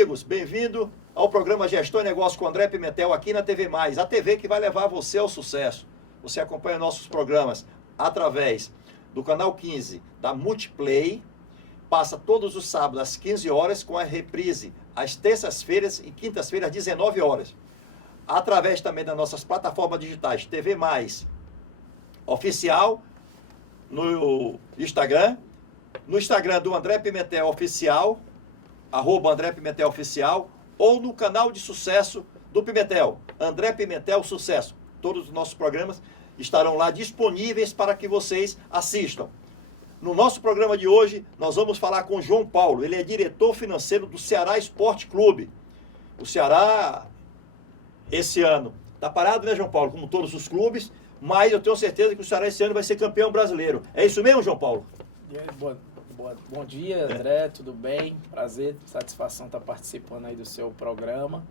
amigos, bem-vindo ao programa Gestão e Negócio com André Pimentel aqui na TV Mais, a TV que vai levar você ao sucesso. Você acompanha nossos programas através do canal 15 da Multiplay, passa todos os sábados às 15 horas com a reprise às terças-feiras e quintas-feiras às 19 horas. Através também das nossas plataformas digitais TV Mais Oficial no Instagram do André Pimentel Oficial, @André Pimentel Oficial, ou no canal de sucesso do Pimentel, André Pimentel Sucesso. Todos os nossos programas estarão lá disponíveis para que vocês assistam. No nosso programa de hoje, nós vamos falar com João Paulo. Ele é diretor financeiro do Ceará Esporte Clube. O Ceará, esse ano, está parado, né, João Paulo? Como todos os clubes, mas eu tenho certeza que o Ceará esse ano vai ser campeão brasileiro. É isso mesmo, João Paulo? Bom dia, André, tudo bem? Prazer, satisfação estar participando aí do seu programa.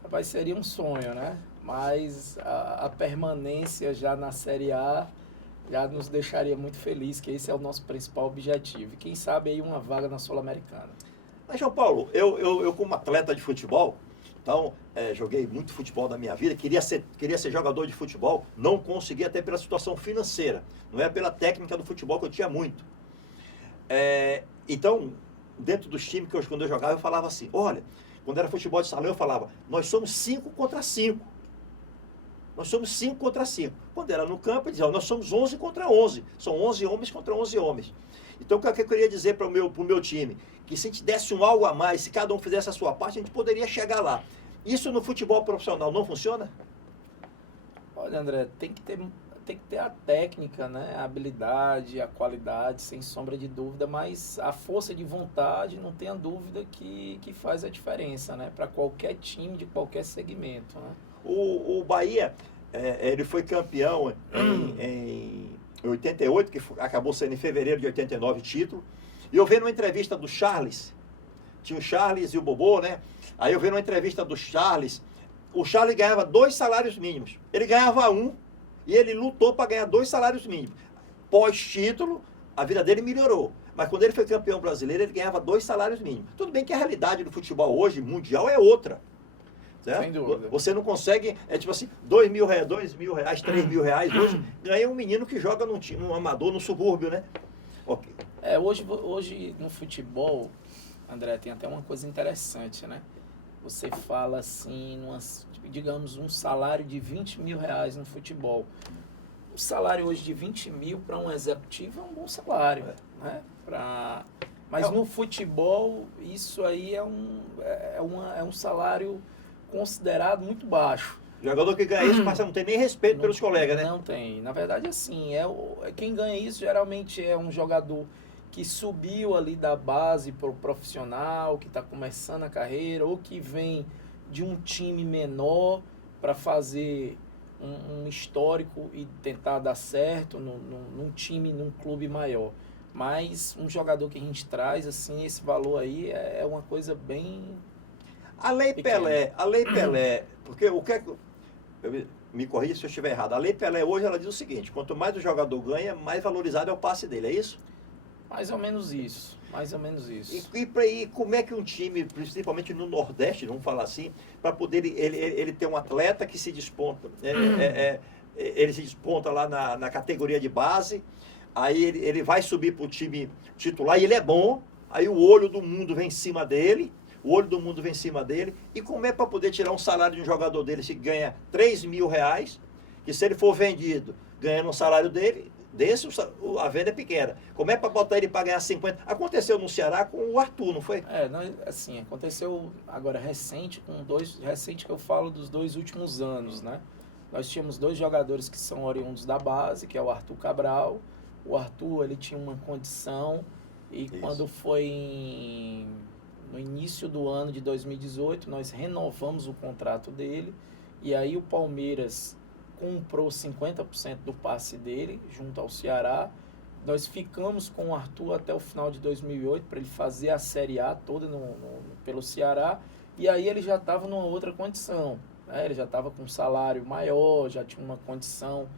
Rapaz, seria um sonho, né? Mas a permanência já na Série A já nos deixaria muito feliz, que esse é o nosso principal objetivo. E quem sabe aí uma vaga na Sul-Americana. Mas, João Paulo, eu como atleta de futebol, então, joguei muito futebol na minha vida, queria ser jogador de futebol, não consegui até pela situação financeira, não é pela técnica do futebol que eu tinha muito. Então, dentro dos times que quando eu jogava, eu falava assim, olha, quando era futebol de salão, eu falava, nós somos 5 contra 5. Nós somos 5 contra 5. Quando era no campo, eu dizia, nós somos 11 contra 11. São 11 homens contra 11 homens. Então, o que eu queria dizer para o meu time? Que se a gente desse um algo a mais, se cada um fizesse a sua parte, a gente poderia chegar lá. Isso no futebol profissional não funciona? Olha, André, tem que ter a técnica, né? A habilidade, a qualidade, sem sombra de dúvida, mas a força de vontade, não tenha dúvida que faz a diferença, né? Para qualquer time de qualquer segmento, né? O Bahia, ele foi campeão em 88, que acabou sendo em fevereiro de 89 título. E eu vendo uma entrevista do Charles, tinha o Charles e o Bobô, né? Aí eu vendo uma entrevista do Charles, o Charles ganhava 2 salários mínimos. Ele ganhava 1 e ele lutou para ganhar 2 salários mínimos. Pós-título, a vida dele melhorou. Mas quando ele foi campeão brasileiro, ele ganhava 2 salários mínimos. Tudo bem que a realidade do futebol hoje, mundial, é outra. Certo? Sem dúvida. Você não consegue, tipo assim, R$2 mil, R$3 mil, hoje ganha um menino que joga num amador, no subúrbio, né? Okay. Hoje no futebol, André, tem até uma coisa interessante, né? Você fala assim, digamos, um salário de R$20 mil no futebol. O salário hoje de 20 mil para um executivo é um bom salário, né? Mas no futebol, isso aí é um salário considerado muito baixo. O jogador que ganha isso passa a não ter nem respeito pelos colegas, né? Não tem. Na verdade, assim, quem ganha isso geralmente é um jogador que subiu ali da base para o profissional, que está começando a carreira, ou que vem de um time menor para fazer um histórico e tentar dar certo num time, num clube maior. Mas um jogador que a gente traz, assim, esse valor aí é uma coisa bem... A Lei Pelé, porque o que é que... Me corrija se eu estiver errado. A Lei Pelé hoje, ela diz o seguinte, quanto mais o jogador ganha, mais valorizado é o passe dele, é isso? Mais ou menos isso. E como é que um time, principalmente no Nordeste, vamos falar assim, para poder ele ter um atleta que se desponta, ele se desponta lá na categoria de base, aí ele vai subir para o time titular e ele é bom, aí o olho do mundo vem em cima dele, e como é para poder tirar um salário de um jogador dele que ganha R$3 mil, que se ele for vendido ganhando um salário desse, a venda é pequena. Como é para botar ele para ganhar 50? Aconteceu no Ceará com o Arthur, não foi? Assim, aconteceu agora recente que eu falo dos 2 últimos anos, né? Nós tínhamos 2 jogadores que são oriundos da base, que é o Arthur Cabral. O Arthur, ele tinha uma condição e isso. Quando foi no início do ano de 2018, nós renovamos o contrato dele e aí o Palmeiras comprou 50% do passe dele junto ao Ceará. Nós ficamos com o Arthur até o final de 2008 para ele fazer a Série A toda pelo Ceará e aí ele já estava numa outra condição, né? Ele já estava com um salário maior, já tinha uma condição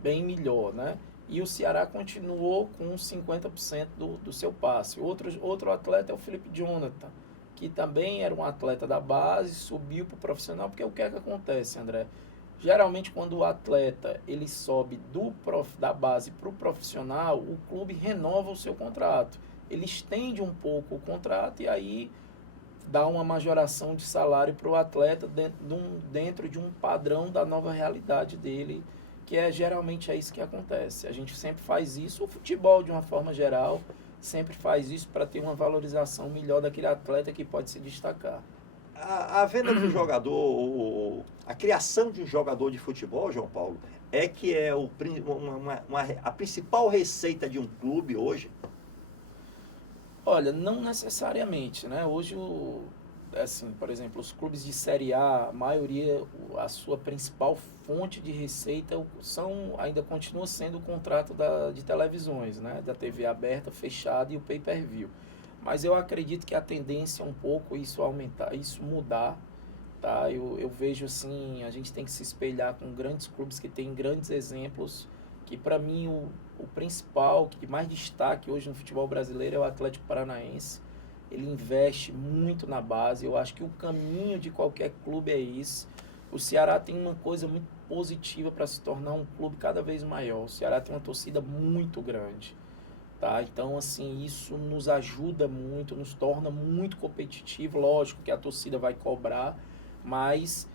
bem melhor, né? E o Ceará continuou com 50% do seu passe. Outro atleta é o Felipe Jonathan, que também era um atleta da base, subiu para o profissional, porque o que é que acontece, André? Geralmente, quando o atleta ele sobe da base para o profissional, o clube renova o seu contrato. Ele estende um pouco o contrato e aí dá uma majoração de salário para o atleta dentro de um padrão da nova realidade dele, que geralmente é isso que acontece. A gente sempre faz isso, o futebol de uma forma geral sempre faz isso para ter uma valorização melhor daquele atleta que pode se destacar. A venda de um jogador, a criação de um jogador de futebol, João Paulo, é que é a principal receita de um clube hoje? Olha, não necessariamente, né? Hoje, assim, por exemplo, os clubes de Série A, a maioria, a sua principal fonte de receita ainda continua sendo o contrato de televisões, né? Da TV aberta, fechada e o pay-per-view. Mas eu acredito que a tendência é um pouco isso aumentar, isso mudar, tá? Eu vejo assim, a gente tem que se espelhar com grandes clubes que têm grandes exemplos, que para mim o principal, que mais destaque hoje no futebol brasileiro é o Atlético Paranaense. Ele investe muito na base, eu acho que o caminho de qualquer clube é isso. O Ceará tem uma coisa muito positiva para se tornar um clube cada vez maior. O Ceará tem uma torcida muito grande. Tá? Então, assim, isso nos ajuda muito, nos torna muito competitivo. Lógico que a torcida vai cobrar, mas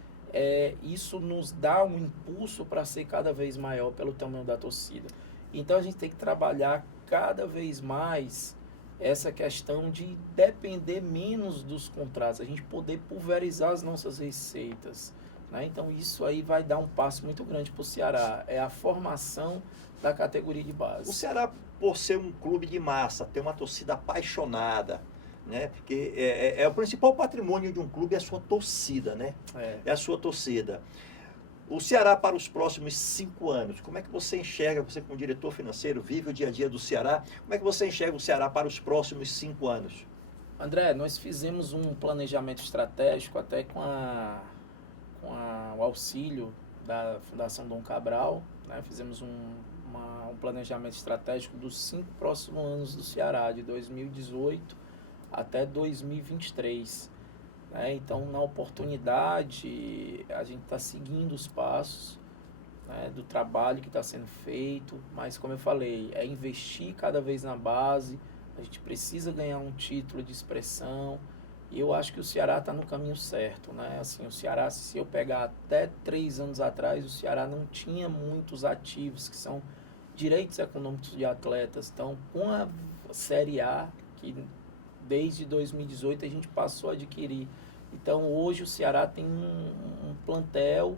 isso nos dá um impulso para ser cada vez maior pelo tamanho da torcida. Então, a gente tem que trabalhar cada vez mais essa questão de depender menos dos contratos, a gente poder pulverizar as nossas receitas, né? Então, isso aí vai dar um passo muito grande para o Ceará. É a formação da categoria de base. O Ceará, por ser um clube de massa, ter uma torcida apaixonada, né? Porque é o principal patrimônio de um clube, é a sua torcida, né? É a sua torcida. O Ceará para os próximos 5 anos, como é que você enxerga, você como diretor financeiro, vive o dia a dia do Ceará, como é que você enxerga o Ceará para os próximos 5 anos? André, nós fizemos um planejamento estratégico até com o auxílio da Fundação Dom Cabral, né? Fizemos um planejamento estratégico dos 5 próximos anos do Ceará, de 2018 até 2023. Né? Então, na oportunidade, a gente está seguindo os passos, né, do trabalho que está sendo feito, mas como eu falei, é investir cada vez na base, a gente precisa ganhar um título de expressão, e eu acho que o Ceará está no caminho certo. Né? Assim, o Ceará, se eu pegar até 3 anos atrás, o Ceará não tinha muitos ativos, que são direitos econômicos de atletas. Então, com a Série A, que desde 2018 a gente passou a adquirir. Então, hoje o Ceará tem um plantel,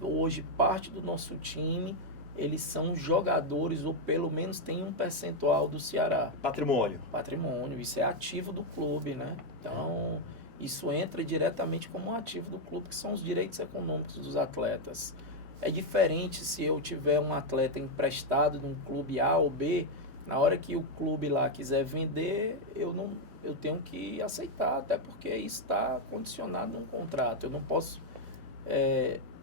hoje parte do nosso time, eles são jogadores, ou pelo menos tem um percentual do Ceará. Patrimônio. Patrimônio, isso é ativo do clube, né? Então, isso entra diretamente como um ativo do clube, que são os direitos econômicos dos atletas. É diferente se eu tiver um atleta emprestado de um clube A ou B, na hora que o clube lá quiser vender, eu tenho que aceitar, até porque isso está condicionado num contrato. Eu não posso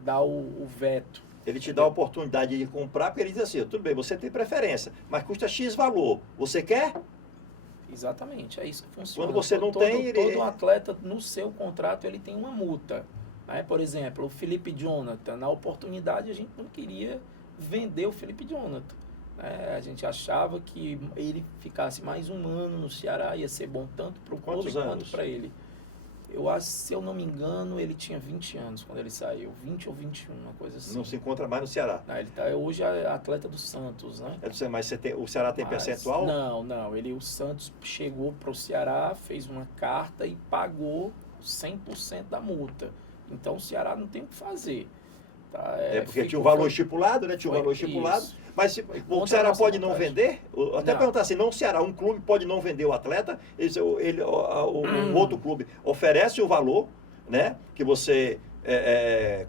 dar o veto. Ele te dá a oportunidade de comprar, porque ele diz assim, tudo bem, você tem preferência, mas custa X valor. Você quer? Exatamente, é isso que funciona. Quando você não tem... Todo atleta, no seu contrato, ele tem uma multa. Né? Por exemplo, o Felipe Jonathan, na oportunidade, a gente não queria vender o Felipe Jonathan. Né? A gente achava que ele ficasse mais um ano no Ceará, ia ser bom tanto para o clube quanto para ele. Eu acho, se eu não me engano, ele tinha 20 anos quando ele saiu, 20 ou 21, uma coisa assim. Não se encontra mais no Ceará. Não, ele hoje é atleta do Santos, né? Mas o Ceará tem percentual? Não, o Santos chegou para o Ceará, fez uma carta e pagou 100% da multa. Então o Ceará não tem o que fazer. Tá? Porque tinha um valor estipulado, né? Tinha um valor estipulado. Isso. Mas o Ceará pode não vender? Até perguntar assim, não o Ceará, um clube pode não vender o atleta, o outro clube oferece o valor, né? Que você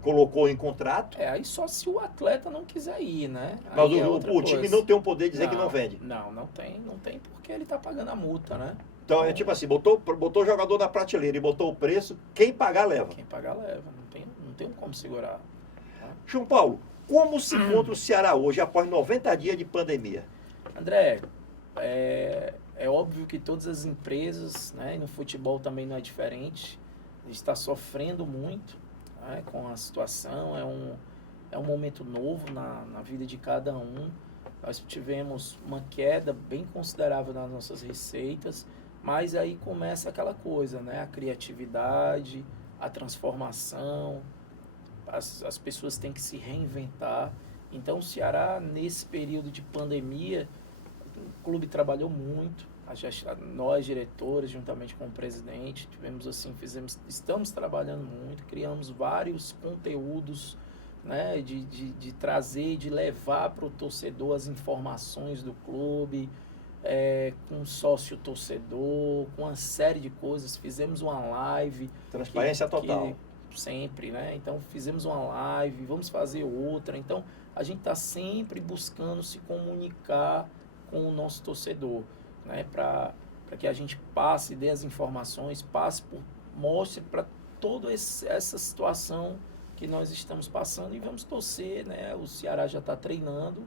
colocou em contrato. Aí só se o atleta não quiser ir, né? Mas o time não tem o poder de dizer que não vende. Não tem porque ele está pagando a multa, né? Então é tipo assim, botou o jogador na prateleira e botou o preço, quem pagar leva. Quem pagar leva, não tem como segurar. João Paulo, como se encontra o Ceará hoje após 90 dias de pandemia? André, é É óbvio que todas as empresas, né, no futebol também não é diferente, está sofrendo muito, né, com a situação, é um momento novo na vida de cada um. Nós tivemos uma queda bem considerável nas nossas receitas, mas aí começa aquela coisa, né, a criatividade, a transformação, as pessoas têm que se reinventar. Então o Ceará, nesse período de pandemia, o clube trabalhou muito, nós diretores, juntamente com o presidente, estamos trabalhando muito, criamos vários conteúdos, né, de trazer, de levar para o torcedor as informações do clube, com sócio torcedor, com uma série de coisas. Fizemos uma live. Transparência total. Sempre, né? Então fizemos uma live, vamos fazer outra. Então a gente está sempre buscando se comunicar com o nosso torcedor, né? Para que a gente passe, dê as informações, mostre para toda essa situação que nós estamos passando e vamos torcer, né? O Ceará já está treinando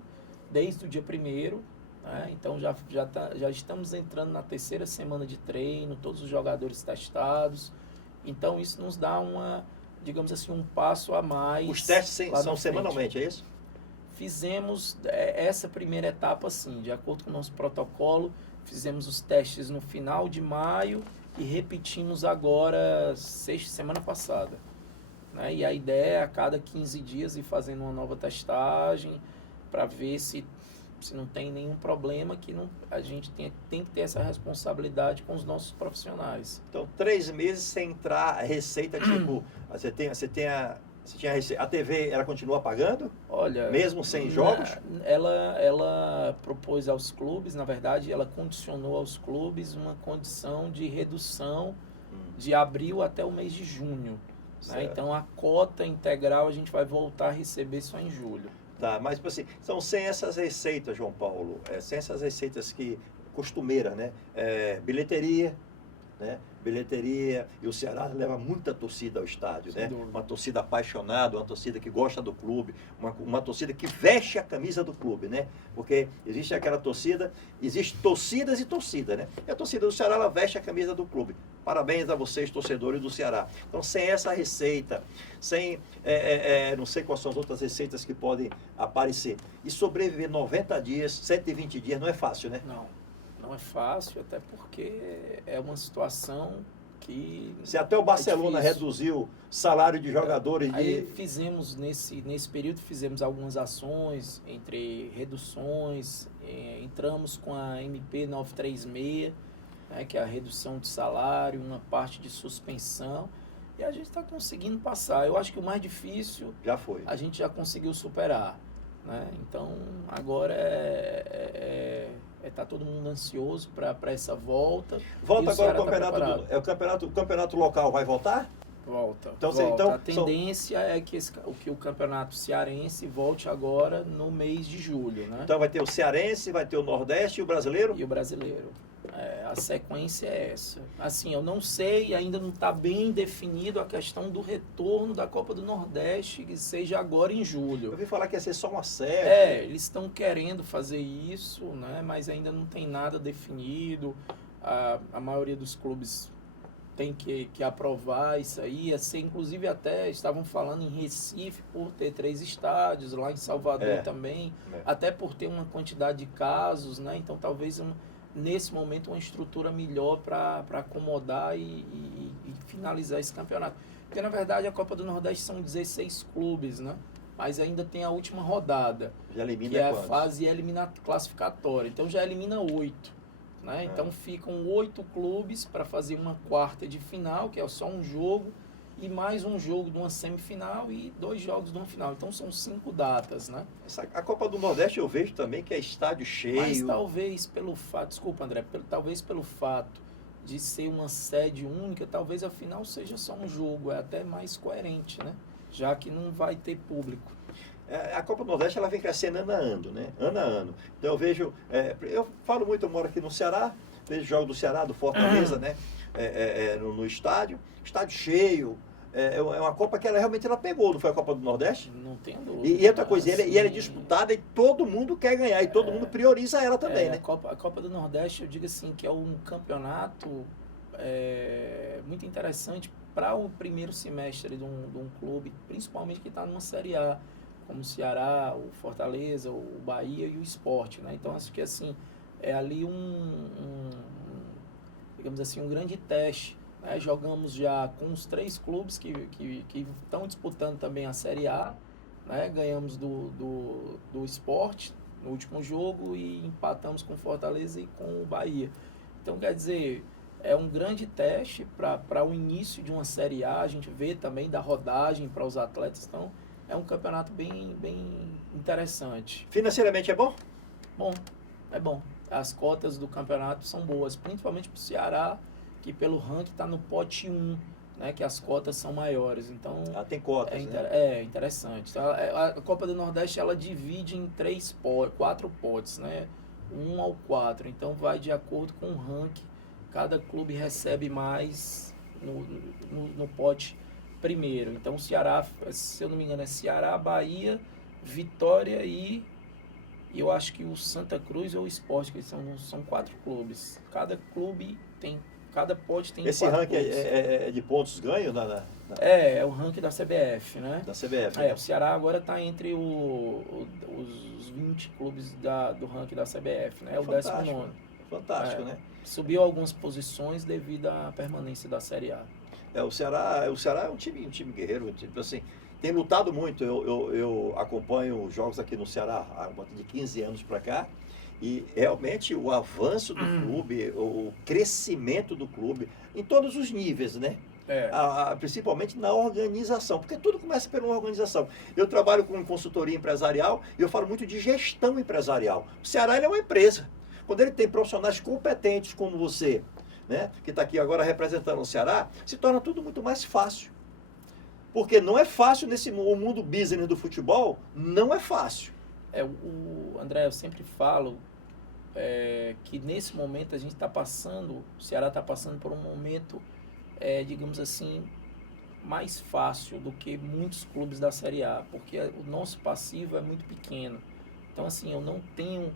desde o dia 1º, né? Então já estamos entrando na 3ª semana de treino, todos os jogadores testados. Então isso nos dá digamos assim, um passo a mais. Os testes são semanalmente, é isso? Fizemos essa primeira etapa, sim, de acordo com o nosso protocolo. Fizemos os testes no final de maio e repetimos agora semana passada, né? E a ideia é a cada 15 dias ir fazendo uma nova testagem para ver se não tem nenhum problema, que a gente tem que ter essa responsabilidade com os nossos profissionais. Então, 3 meses sem entrar receita, tipo, você tinha a TV, ela continua pagando? Olha, mesmo sem jogos? Ela propôs aos clubes, na verdade, ela condicionou aos clubes uma condição de redução de abril até o mês de junho. Né? Então, a cota integral a gente vai voltar a receber só em julho. Tá, mas assim, são sem essas receitas, João Paulo, sem essas receitas que costumeiras, né? Bilheteria, né? Bilheteria, e o Ceará leva muita torcida ao estádio, né? Uma torcida apaixonada, uma torcida que gosta do clube, uma torcida que veste a camisa do clube, né? Porque existe aquela torcida, existe torcidas e torcida, né? E a torcida do Ceará, ela veste a camisa do clube. Parabéns a vocês, torcedores do Ceará. Então, sem essa receita, sem, não sei quais são as outras receitas que podem aparecer, e sobreviver 90 dias, 120 dias, não é fácil, né? Não é fácil, até porque é uma situação que... Se até o Barcelona reduziu salário de jogadores... Aí fizemos, nesse período, fizemos algumas ações, entre reduções, entramos com a MP 936, né, que é a redução de salário, uma parte de suspensão, e a gente está conseguindo passar. Eu acho que o mais difícil... Já foi. A gente já conseguiu superar, né? Então, agora tá todo mundo ansioso para essa volta. Volta agora o campeonato local vai voltar? Volta. Então, a tendência é que o campeonato cearense volte agora no mês de julho, né? Então vai ter o cearense, vai ter o Nordeste e o brasileiro? E o brasileiro. A sequência é essa. Assim, eu não sei, ainda não está bem definido a questão do retorno da Copa do Nordeste, que seja agora em julho. Eu ouvi falar que ia ser só uma série. Eles estão querendo fazer isso, né? Mas ainda não tem nada definido. A maioria dos clubes tem que aprovar isso aí. Inclusive até estavam falando em Recife por ter 3 estádios, lá em Salvador também, até por ter uma quantidade de casos, né? Então talvez nesse momento uma estrutura melhor para acomodar e finalizar esse campeonato. Porque na verdade a Copa do Nordeste são 16 clubes, né? Mas ainda tem a última rodada, que é a fase classificatória. Então já elimina 8. Né? Então ficam 8 clubes para fazer uma quarta de final, que é só um jogo, e mais um jogo de uma semifinal e 2 jogos de uma final. Então são 5 datas, né? A Copa do Nordeste eu vejo também que é estádio cheio. Mas talvez pelo fato, desculpa André, talvez pelo fato de ser uma sede única, talvez a final seja só um jogo, é até mais coerente, né? Já que não vai ter público. A Copa do Nordeste ela vem crescendo ano a ano, né? Ano a ano. Então eu vejo, eu falo muito, eu moro aqui no Ceará, vejo jogos do Ceará, do Fortaleza, né? No estádio cheio, é uma Copa que ela realmente ela pegou, não foi a Copa do Nordeste? Não tenho dúvida. E outra coisa, e ela é Assim, disputada e todo mundo quer ganhar, e todo mundo prioriza ela também, né? A Copa do Nordeste, eu digo assim, que é um campeonato muito interessante para o primeiro semestre de um clube, principalmente que está numa Série A, como o Ceará, o Fortaleza, o Bahia e o Sport, né? Então, acho que assim, é ali digamos assim, um grande teste, né? Jogamos já com os 3 clubes que estão disputando também a Série A, né? Ganhamos do Sport no último jogo e empatamos com o Fortaleza e com o Bahia. Então, quer dizer, é um grande teste para o início de uma Série A, a gente vê também da rodagem para os atletas, então é um campeonato bem interessante. Financeiramente é bom? Bom, é bom. As cotas do campeonato são boas, principalmente para o Ceará, que pelo ranking está no pote 1, né, que as cotas são maiores. Então, Tem cotas, né? é interessante. Então, a Copa do Nordeste ela divide em 4 potes, né? 1 ao 4. Então, vai de acordo com o ranking. Cada clube recebe mais no pote primeiro. Então, o Ceará, se eu não me engano, é Ceará, Bahia, Vitória e eu acho que o Santa Cruz ou o Sport, que são 4 clubes. Cada pote tem Esse 4 ranking clubes. é de pontos ganhos É o ranking da CBF, né? da CBF. Né? O Ceará agora está entre os 20 clubes do ranking da CBF, né? É o 19º. Fantástico, né? Subiu algumas posições devido à permanência da Série A. O Ceará é um time guerreiro, assim, tem lutado muito. Eu acompanho jogos aqui no Ceará há de 15 anos para cá e realmente o avanço do clube, o crescimento do clube, em todos os níveis, né? Principalmente na organização, porque tudo começa por uma organização. Eu trabalho com consultoria empresarial e eu falo muito de gestão empresarial. O Ceará ele é uma empresa. Quando ele tem profissionais competentes como você, né, que está aqui agora representando o Ceará, se torna tudo muito mais fácil. Porque não é fácil o mundo business do futebol, não é fácil. André, eu sempre falo que nesse momento a gente está passando, o Ceará está passando por um momento, digamos assim, mais fácil do que muitos clubes da Série A, porque o nosso passivo é muito pequeno. Então, assim, eu não tenho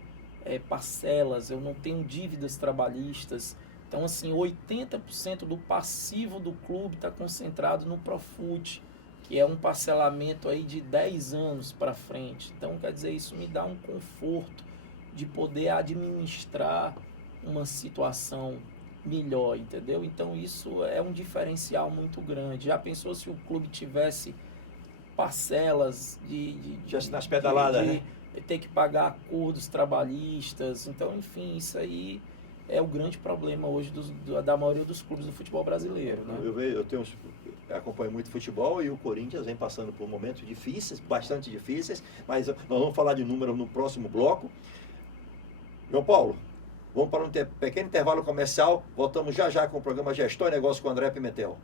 parcelas, eu não tenho dívidas trabalhistas. Então, assim, 80% do passivo do clube está concentrado no Profut, que é um parcelamento aí de 10 anos para frente. Então, quer dizer, isso me dá um conforto de poder administrar uma situação melhor, entendeu? Então, isso é um diferencial muito grande. Já pensou se o clube tivesse parcelas nas pedaladas, né? Ter que pagar acordos trabalhistas? Então, enfim, isso aí é o grande problema hoje da maioria dos clubes do futebol brasileiro, né? Eu acompanho muito futebol e o Corinthians vem passando por momentos difíceis, bastante difíceis, mas nós vamos falar de números no próximo bloco. João Paulo, vamos para um pequeno intervalo comercial, voltamos já com o programa Gestão e Negócio com o André Pimentel.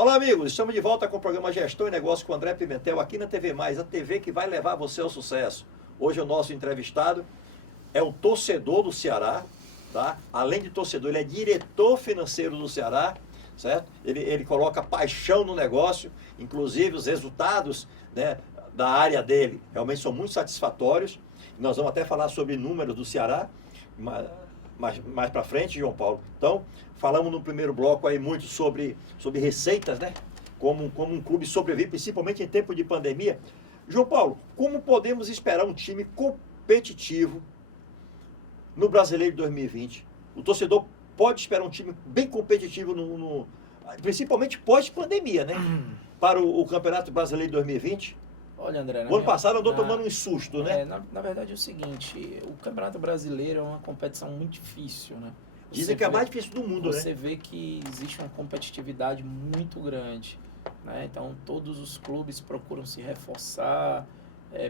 Olá, amigos, estamos de volta com o programa Gestão e Negócio com o André Pimentel aqui na TV Mais, a TV que vai levar você ao sucesso. Hoje o nosso entrevistado é o torcedor do Ceará, tá? Além de torcedor, ele é diretor financeiro do Ceará, certo? Ele coloca paixão no negócio, inclusive os resultados, né, da área dele realmente são muito satisfatórios. Nós vamos até falar sobre números do Ceará mais para frente, João Paulo. Então, falamos no primeiro bloco aí muito sobre receitas, né? Como um clube sobrevive, principalmente em tempo de pandemia. João Paulo, como podemos esperar um time competitivo no Brasileiro de 2020? O torcedor pode esperar um time bem competitivo, principalmente pós-pandemia, né? Para o Campeonato Brasileiro de 2020? Olha, André, o ano passado andou tomando um susto, né? Na verdade é o seguinte, o Campeonato Brasileiro é uma competição muito difícil, né? Dizem que é a mais difícil do mundo, né? Você vê que existe uma competitividade muito grande, né? Então todos os clubes procuram se reforçar,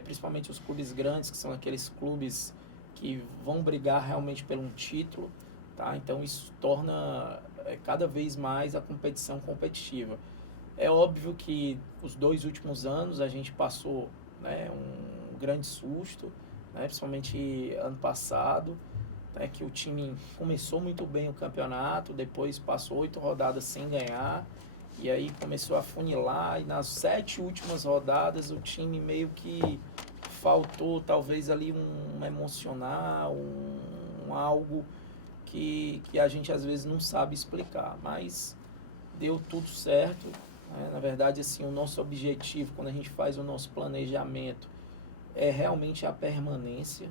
principalmente os clubes grandes, que são aqueles clubes que vão brigar realmente por um título, tá? Então isso torna cada vez mais a competição competitiva. É óbvio que os 2 últimos anos a gente passou, né, um grande susto, né, principalmente ano passado, né, que o time começou muito bem o campeonato, depois passou 8 rodadas sem ganhar, e aí começou a funilar, e nas 7 últimas rodadas o time meio que faltou talvez ali um emocional, um algo que a gente às vezes não sabe explicar, mas deu tudo certo, né? Na verdade, assim, o nosso objetivo quando a gente faz o nosso planejamento é realmente a permanência,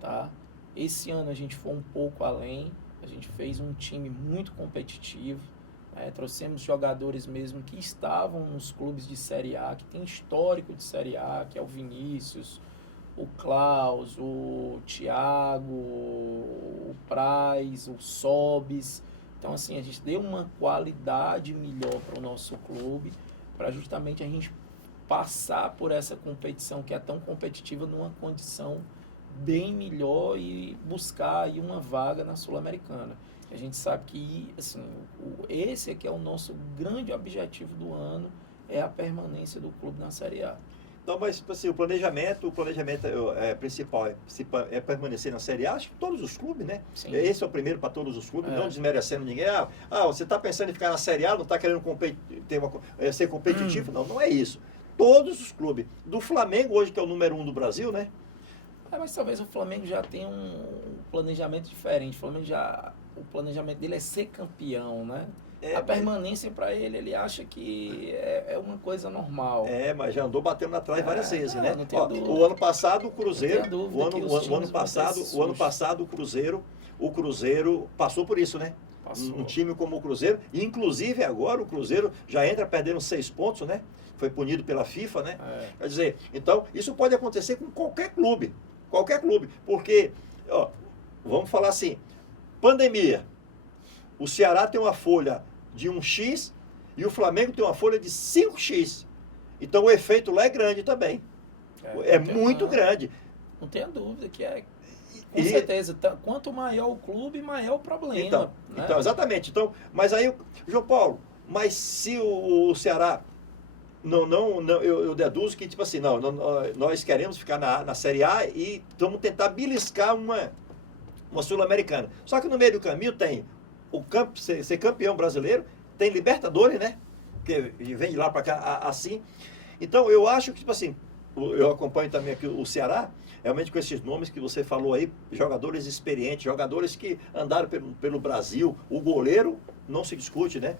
tá? Esse ano a gente foi um pouco além, a gente fez um time muito competitivo, né? Trouxemos jogadores mesmo que estavam nos clubes de Série A, que tem histórico de Série A, que é o Vinícius, o Klaus, o Thiago, o Praz, o Sobis. Então, assim, a gente deu uma qualidade melhor para o nosso clube, para justamente a gente passar por essa competição que é tão competitiva numa condição bem melhor e buscar aí uma vaga na Sul-Americana. A gente sabe que, assim, esse aqui é o nosso grande objetivo do ano, é a permanência do clube na Série A. Não, mas assim, o planejamento principal é permanecer na Série A, acho que todos os clubes, né? Sim. Esse é o primeiro para todos os clubes, não desmerecendo ninguém. Você está pensando em ficar na Série A, não está querendo ser competitivo? Não, não é isso. Todos os clubes. Do Flamengo hoje, que é o número 1 do Brasil, né? Mas talvez o Flamengo já tenha um planejamento diferente. O planejamento dele é ser campeão, né? A permanência para ele acha que é uma coisa normal. Mas já andou batendo na trave várias vezes, né? Não tenho dúvida. O ano passado o Cruzeiro, o ano passado o Cruzeiro passou por isso, né? Um time como o Cruzeiro, e inclusive agora o Cruzeiro já entra perdendo 6 pontos, né? Foi punido pela FIFA, né? Quer dizer, então isso pode acontecer com qualquer clube, porque, vamos falar assim, pandemia, o Ceará tem uma folha de 1x e o Flamengo tem uma folha de 5x. Então o efeito lá é grande também. É muito grande. Não tenha dúvida que é. Com certeza. Quanto maior o clube, maior o problema. Então, exatamente. Então, mas aí, João Paulo, mas se o Ceará não, eu deduzo que, tipo assim, nós queremos ficar na Série A e vamos tentar beliscar uma Sul-Americana. Só que no meio do caminho tem ser campeão brasileiro, tem Libertadores, né? Que vem de lá para cá assim. Então, eu acho que, tipo assim, eu acompanho também aqui o Ceará, realmente com esses nomes que você falou aí, jogadores experientes, jogadores que andaram pelo Brasil. O goleiro, não se discute, né?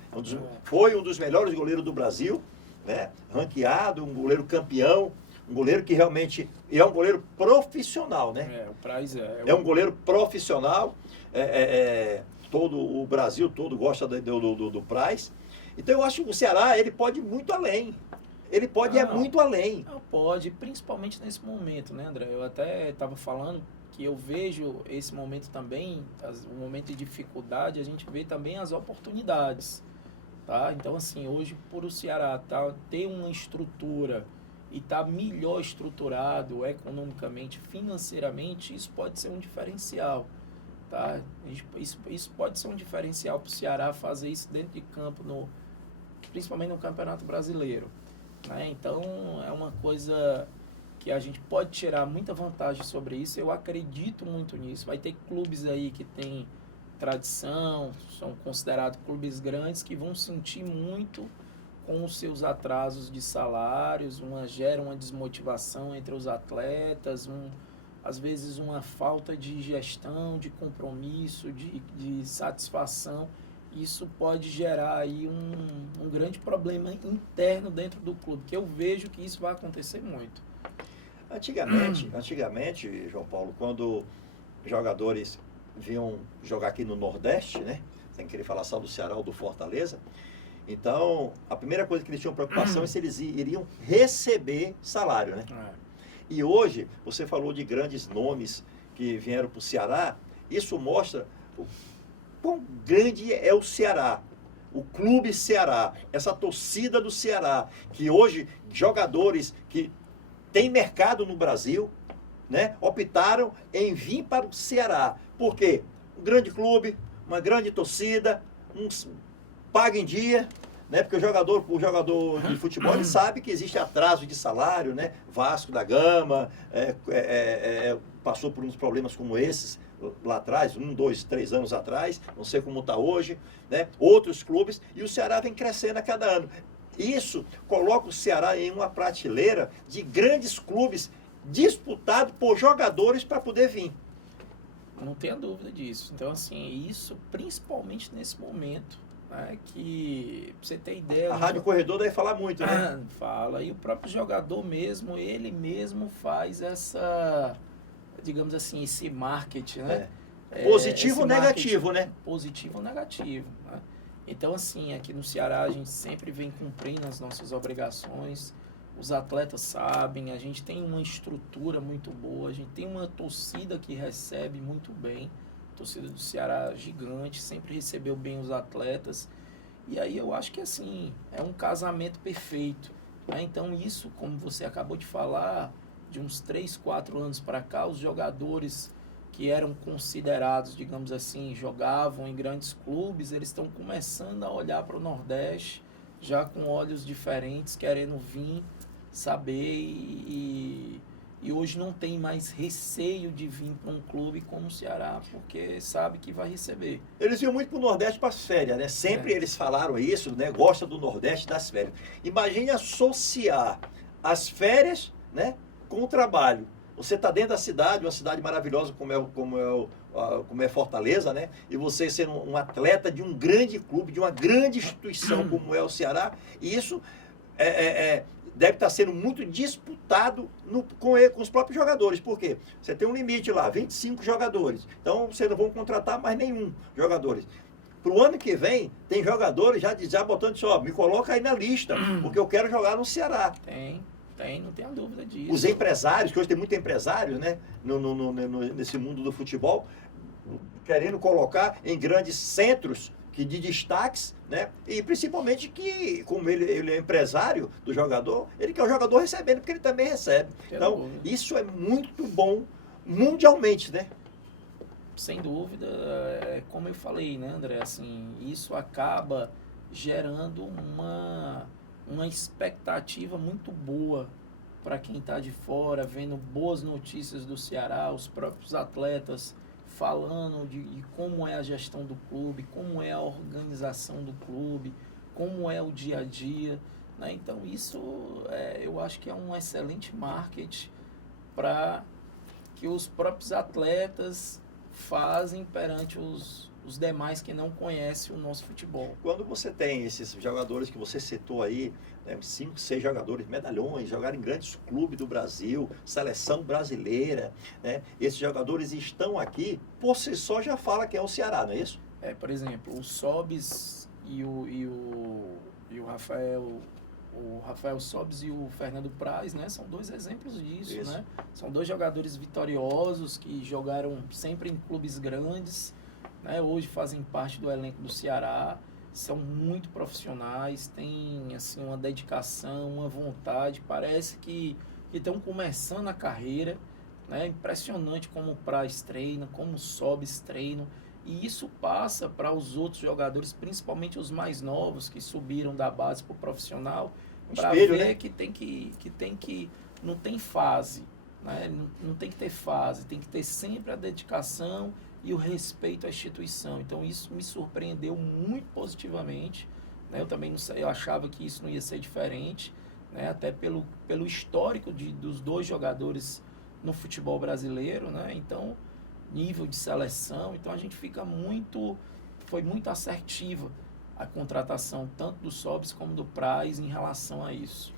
Foi um dos melhores goleiros do Brasil, né? Ranqueado, um goleiro campeão, um goleiro que realmente é um goleiro profissional, né? O Praz é um goleiro profissional, todo o Brasil todo gosta do Praz. Então eu acho que o Ceará, ele pode ir muito além. Ele pode ir muito além. Não, pode, principalmente nesse momento, né, André? Eu até estava falando que eu vejo esse momento também, o momento de dificuldade, a gente vê também as oportunidades, tá? Então, assim, hoje, por o Ceará ter uma estrutura e estar melhor estruturado economicamente, financeiramente, isso pode ser um diferencial, tá? Isso pode ser um diferencial para o Ceará fazer isso dentro de campo, principalmente no Campeonato Brasileiro, né? Então, é uma coisa que a gente pode tirar muita vantagem sobre isso. Eu acredito muito nisso. Vai ter clubes aí que têm tradição, são considerados clubes grandes, que vão sentir muito com os seus atrasos de salários, gera uma desmotivação entre os atletas, às vezes uma falta de gestão, de compromisso, de satisfação. Isso pode gerar aí um grande problema interno dentro do clube, que eu vejo que isso vai acontecer muito. Antigamente, João Paulo, quando jogadores vinham jogar aqui no Nordeste, né? Sem querer falar só do Ceará ou do Fortaleza, então a primeira coisa que eles tinham preocupação é se eles iriam receber salário, né? E hoje, você falou de grandes nomes que vieram para o Ceará, isso mostra quão grande é o Ceará, o clube Ceará, essa torcida do Ceará, que hoje jogadores que têm mercado no Brasil, né, optaram em vir para o Ceará. Por quê? Um grande clube, uma grande torcida, paga em dia, né? Porque o jogador de futebol ele sabe que existe atraso de salário, né? Vasco da Gama passou por uns problemas como esses lá atrás, 1, 2, 3 anos atrás, não sei como está hoje, né? Outros clubes, e o Ceará vem crescendo a cada ano. Isso coloca o Ceará em uma prateleira de grandes clubes disputado por jogadores para poder vir. Não tenha dúvida disso. Então, assim, isso principalmente nesse momento, né, que pra você ter ideia... A Rádio Corredor deve falar muito, né? Fala. E o próprio jogador mesmo, ele mesmo faz essa, digamos assim, esse marketing, né? Positivo ou negativo, né? Positivo ou negativo, né? Então, assim, aqui no Ceará a gente sempre vem cumprindo as nossas obrigações. Os atletas sabem, a gente tem uma estrutura muito boa, a gente tem uma torcida que recebe muito bem. A torcida do Ceará gigante, sempre recebeu bem os atletas. E aí eu acho que, assim, é um casamento perfeito, né? Então isso, como você acabou de falar, de uns 3, 4 anos para cá, os jogadores que eram considerados, digamos assim, jogavam em grandes clubes, eles estão começando a olhar para o Nordeste, já com olhos diferentes, querendo vir, saber, e hoje não tem mais receio de vir para um clube como o Ceará, porque sabe que vai receber. Eles iam muito para o Nordeste para as férias, né? Sempre eles falaram isso, né? Gosta do Nordeste das férias. Imagine associar as férias, né, com o trabalho. Você está dentro da cidade, uma cidade maravilhosa como é Fortaleza, né? E você sendo um atleta de um grande clube, de uma grande instituição como é o Ceará, e isso deve estar sendo muito disputado com os próprios jogadores. Por quê? Você tem um limite lá, 25 jogadores. Então, você não vão contratar mais nenhum jogadores. Para o ano que vem, tem jogadores já botando assim, ó, me coloca aí na lista, porque eu quero jogar no Ceará. Tem, não tenha dúvida disso. Os empresários, que hoje tem muito empresário, né, nesse mundo do futebol, querendo colocar em grandes centros de destaques, né? E principalmente que, como ele é empresário do jogador, ele quer o jogador recebendo, porque ele também recebe. Então, isso é muito bom mundialmente, né? Sem dúvida, como eu falei, né, André? Assim, isso acaba gerando uma expectativa muito boa para quem está de fora, vendo boas notícias do Ceará, os próprios atletas falando de como é a gestão do clube, como é a organização do clube, como é o dia a dia, né? Então isso eu acho que é um excelente marketing para que os próprios atletas fazem perante os demais que não conhecem o nosso futebol. Quando você tem esses jogadores que você citou aí, né, 5, 6 jogadores, medalhões, jogaram em grandes clubes do Brasil, seleção brasileira, né? Esses jogadores estão aqui, por si só já fala que é o Ceará, não é isso? Por exemplo, o Sobis e o Rafael Sobis e o Fernando Praz, né? São 2 exemplos disso, né? São 2 jogadores vitoriosos que jogaram sempre em clubes grandes, né? Hoje fazem parte do elenco do Ceará, são muito profissionais, têm assim, uma dedicação, uma vontade, parece que estão começando a carreira, né? Impressionante como o Praz treina, como o Sobis treina, e isso passa para os outros jogadores, principalmente os mais novos que subiram da base para o profissional, para ver, né? que não tem fase, né? Não tem que ter fase, tem que ter sempre a dedicação e o respeito à instituição. Então isso me surpreendeu muito positivamente, né? Eu também não sei, eu achava que isso não ia ser diferente, né? Até pelo histórico dos 2 jogadores no futebol brasileiro, né? Então, nível de seleção, então a gente foi muito assertiva a contratação tanto do Sobis como do Praz em relação a isso.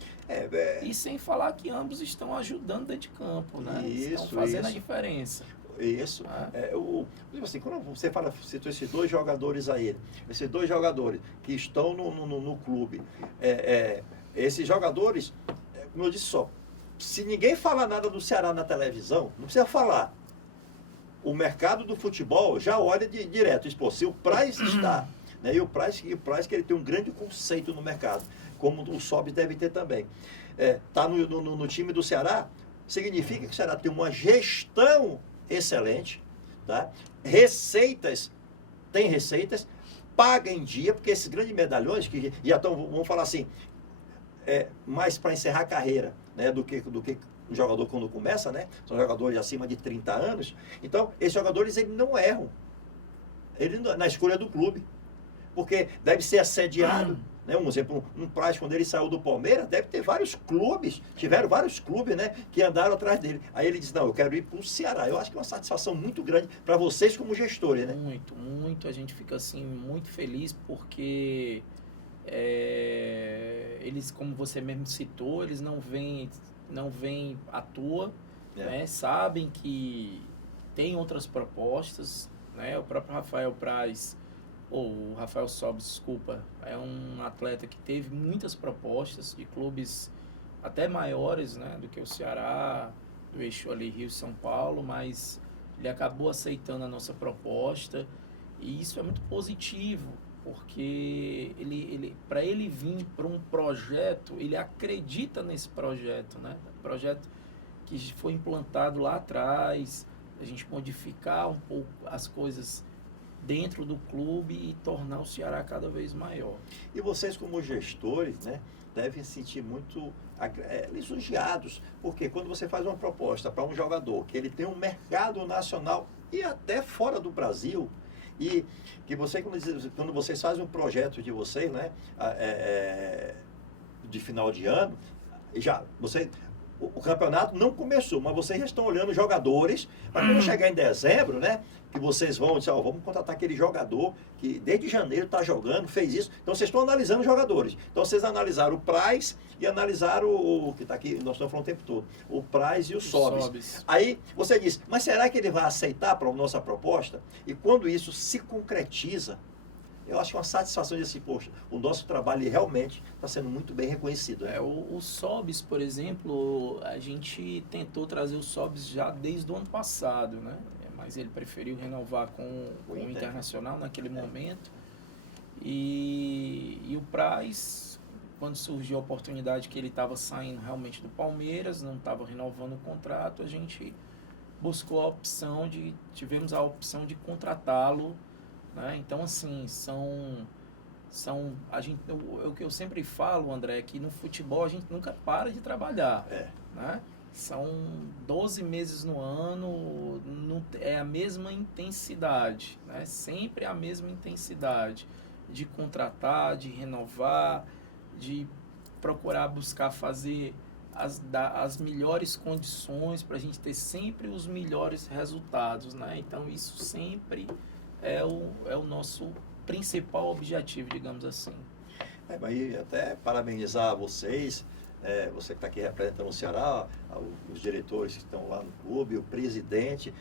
E sem falar que ambos estão ajudando dentro de campo, né? Estão fazendo a diferença. Isso. Assim, quando você fala, citou esses 2 jogadores aí, esses 2 jogadores que estão no clube, esses jogadores, como eu disse só, se ninguém fala nada do Ceará na televisão, não precisa falar. O mercado do futebol já olha direto. Se o Praz está, né, e o Praz que ele tem um grande conceito no mercado, como o Sobis deve ter também, está no time do Ceará, significa que o Ceará tem uma gestão excelente, tá? Receitas tem receitas, paga em dia, porque esses grandes medalhões que já estão, vamos falar assim, mais para encerrar a carreira, né, do que um jogador quando começa, né? São jogadores acima de 30 anos. Então, esses jogadores eles não erram. Na escolha do clube. Porque deve ser assediado. Né? Um exemplo, um Praz, quando ele saiu do Palmeiras, deve ter vários clubes, tiveram vários clubes, né, que andaram atrás dele. Aí ele disse, não, eu quero ir para o Ceará. Eu acho que é uma satisfação muito grande para vocês como gestores, né? Muito, muito. A gente fica, assim, muito feliz porque eles, como você mesmo citou, eles não vêm à toa, né? Sabem que tem outras propostas, né? O próprio Rafael Praz, ou o Rafael Sobis, desculpa, é um atleta que teve muitas propostas de clubes até maiores, né, do que o Ceará, do eixo ali Rio-São Paulo, mas ele acabou aceitando a nossa proposta e isso é muito positivo, porque para ele vir para um projeto, ele acredita nesse projeto, né, projeto que foi implantado lá atrás, a gente modificar um pouco as coisas dentro do clube e tornar o Ceará cada vez maior. E vocês como gestores, né, devem se sentir muito lisonjeados, porque quando você faz uma proposta para um jogador que ele tem um mercado nacional e até fora do Brasil, e que você, quando vocês fazem um projeto de vocês, né, de final de ano, já você... O campeonato não começou, mas vocês já estão olhando jogadores, para quando chegar em dezembro, né, que vocês vão dizer, vamos contratar aquele jogador que desde janeiro está jogando, fez isso. Então vocês estão analisando os jogadores. Então vocês analisaram o Praz e analisaram o que está aqui, nós estamos falando o tempo todo, o Praz e o Sobis. Aí você diz, mas será que ele vai aceitar a nossa proposta? E quando isso se concretiza, eu acho uma satisfação de assim, poxa, o nosso trabalho realmente está sendo muito bem reconhecido. Né? O Sobis, por exemplo, a gente tentou trazer o Sobis já desde o ano passado, né? Mas ele preferiu renovar com o Internacional naquele momento. E o Praz, quando surgiu a oportunidade que ele estava saindo realmente do Palmeiras, não estava renovando o contrato, a gente buscou tivemos a opção de contratá-lo. Né? Então, assim, o que eu sempre falo, André, é que no futebol a gente nunca para de trabalhar. Né? São 12 meses no ano, é a mesma intensidade, né? Sempre a mesma intensidade de contratar, de renovar, de procurar buscar fazer as melhores condições para a gente ter sempre os melhores resultados. Né? Então, isso sempre é o nosso principal objetivo, digamos assim. Mas até parabenizar vocês, você que está aqui representando o Ceará, os diretores que estão lá no clube, o presidente,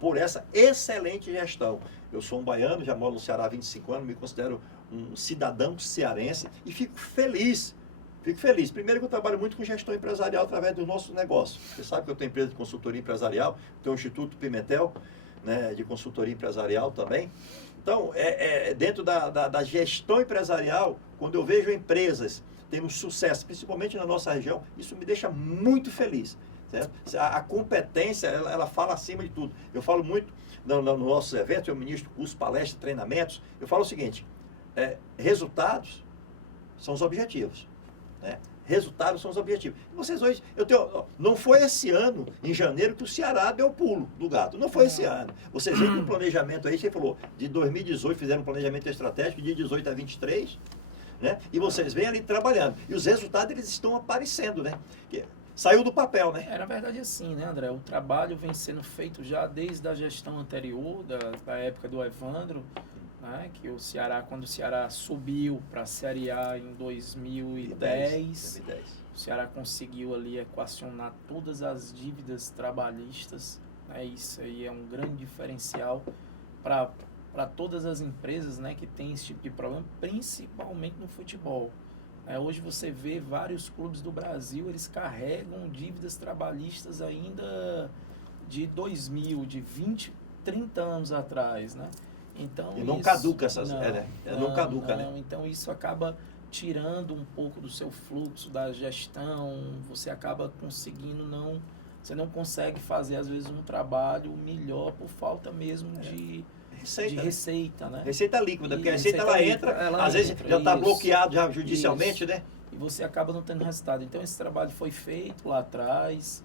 por essa excelente gestão. Eu sou um baiano, já moro no Ceará há 25 anos, me considero um cidadão cearense e fico feliz. Primeiro que eu trabalho muito com gestão empresarial através do nosso negócio. Você sabe que eu tenho empresa de consultoria empresarial, tenho o Instituto Pimentel, né, de consultoria empresarial também. Então, dentro da gestão empresarial, quando eu vejo empresas tendo sucesso, principalmente na nossa região, isso me deixa muito feliz. Certo? A competência, ela fala acima de tudo. Eu falo muito nos nossos eventos, eu ministro cursos, palestras, treinamentos, eu falo o seguinte, resultados são os objetivos. Né? Resultados são os objetivos. E vocês hoje, não foi esse ano, em janeiro, que o Ceará deu o pulo do gato. Não foi esse ano. Vocês veem que o planejamento aí, você falou, de 2018 fizeram um planejamento estratégico, de 18 a 23, né? E vocês vêm ali trabalhando. E os resultados, eles estão aparecendo, né? Saiu do papel, né? Na verdade, assim, né, André? O trabalho vem sendo feito já desde a gestão anterior, da época do Evandro, né, que o Ceará, quando o Ceará subiu para a Série A em 2010, o Ceará conseguiu ali equacionar todas as dívidas trabalhistas, né, isso aí é um grande diferencial para todas as empresas, né, que tem esse tipo de problema, principalmente no futebol. Hoje você vê vários clubes do Brasil, eles carregam dívidas trabalhistas ainda de 2000, de 20, 30 anos atrás, né? Então, e não caduca essas... não caduca, né? Então isso acaba tirando um pouco do seu fluxo, da gestão, você acaba conseguindo você não consegue fazer às vezes um trabalho melhor por falta mesmo de Receita. de receita, né? Receita líquida, porque a E receita ela entra, às vezes entra, já está isso. bloqueado já judicialmente, Isso. né? E você acaba não tendo resultado. Então esse trabalho foi feito lá atrás,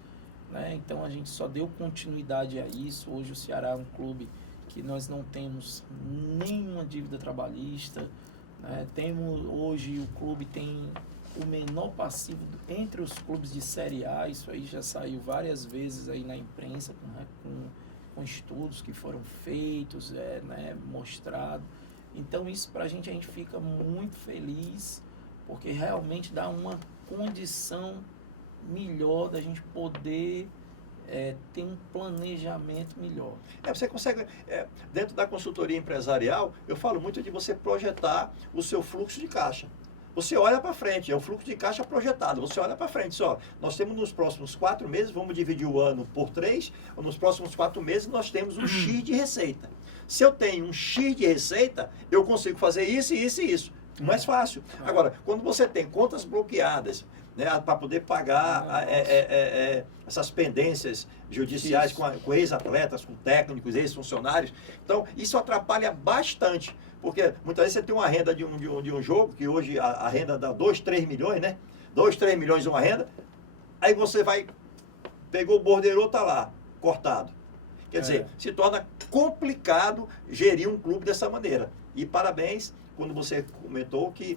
né? Então a gente só deu continuidade a isso. Hoje o Ceará é um clube que nós não temos nenhuma dívida trabalhista, né? Hoje o clube tem o menor passivo entre os clubes de Série A. Isso aí já saiu várias vezes aí na imprensa com estudos que foram feitos, né, mostrado. Então isso para a gente fica muito feliz, porque realmente dá uma condição melhor da gente poder ter um planejamento melhor. Você consegue, dentro da consultoria empresarial, eu falo muito de você projetar o seu fluxo de caixa. Você olha para frente, é o fluxo de caixa projetado. Você olha para frente, só. Nós temos nos próximos 4 meses, vamos dividir o ano por 3, nos próximos 4 meses nós temos um X de receita. Se eu tenho um X de receita, eu consigo fazer isso, isso e isso. Mais fácil. Agora, quando você tem contas bloqueadas, né, para poder pagar essas pendências judiciais com ex-atletas, com técnicos, ex-funcionários, então isso atrapalha bastante. Porque muitas vezes você tem uma renda de um jogo, que hoje a renda dá 2, 3 milhões, né? 2, 3 milhões uma renda, aí você pegou o borderô, está lá, cortado. Quer dizer, se torna complicado gerir um clube dessa maneira. E parabéns quando você comentou que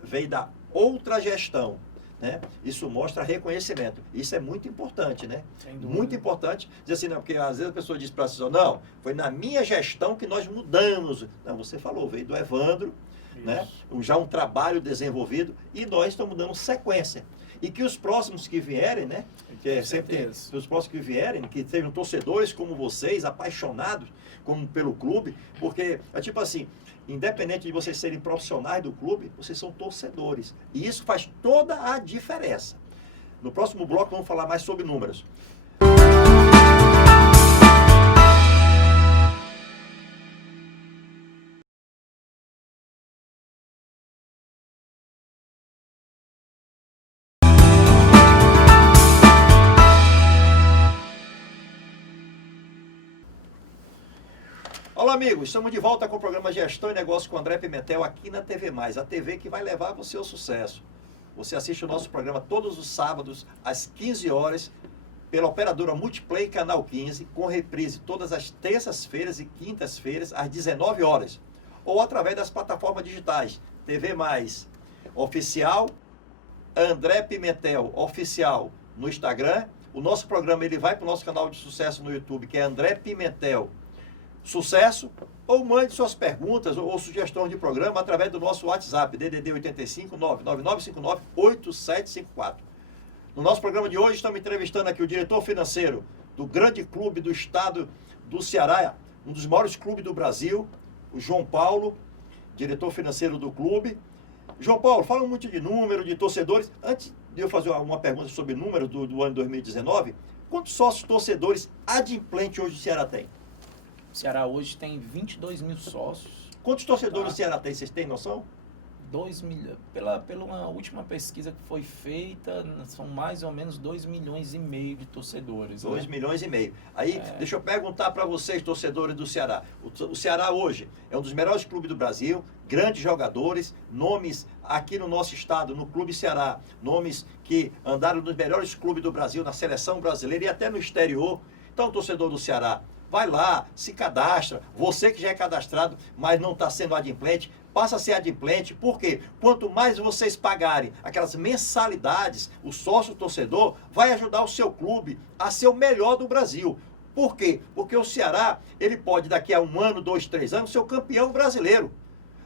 veio da outra gestão. Né? Isso mostra reconhecimento. Isso é muito importante, né? Muito importante. Dizer assim, não, porque às vezes a pessoa diz para si, não, foi na minha gestão que nós mudamos. Não, você falou, veio do Evandro, né? Já um trabalho desenvolvido, e nós estamos dando sequência. E que os próximos que vierem, né? Que sempre os próximos que vierem, que sejam torcedores como vocês, apaixonados pelo clube, porque é tipo assim, independente de vocês serem profissionais do clube, vocês são torcedores. E isso faz toda a diferença. No próximo bloco vamos falar mais sobre números. Olá, amigos, estamos de volta com o programa Gestão e Negócio com André Pimentel aqui na TV Mais, a TV que vai levar você ao sucesso. Você assiste o nosso programa todos os sábados às 15 horas pela operadora Multiplay Canal 15, com reprise todas as terças-feiras e quintas-feiras às 19 horas, ou através das plataformas digitais TV Mais Oficial, André Pimentel Oficial no Instagram. O nosso programa ele vai para o nosso canal de sucesso no YouTube, que é André Pimentel Sucesso, ou mande suas perguntas ou sugestões de programa através do nosso WhatsApp, DDD 85 99959 8754. No nosso programa de hoje estamos entrevistando aqui o diretor financeiro do grande clube do estado do Ceará, um dos maiores clubes do Brasil, o João Paulo, diretor financeiro do clube. João Paulo, fala muito de número, de torcedores. Antes de eu fazer uma pergunta sobre número do ano 2019, quantos sócios torcedores adimplentes hoje o Ceará tem? O Ceará hoje tem 22 mil sócios. Quantos torcedores o Ceará tem? Vocês têm noção? 2 milhões. Pela uma última pesquisa que foi feita, são mais ou menos 2,5 milhões de torcedores. 2,5 milhões. Aí, deixa eu perguntar para vocês, torcedores do Ceará. O Ceará hoje é um dos melhores clubes do Brasil, grandes jogadores, nomes aqui no nosso estado, no Clube Ceará, nomes que andaram nos melhores clubes do Brasil, na seleção brasileira e até no exterior. Então, torcedor do Ceará, vai lá, se cadastra. Você que já é cadastrado, mas não está sendo adimplente, passa a ser adimplente. Por quê? Quanto mais vocês pagarem aquelas mensalidades, o sócio torcedor vai ajudar o seu clube a ser o melhor do Brasil. Por quê? Porque o Ceará, ele pode daqui a 1 ano, 2, 3 anos, ser o campeão brasileiro.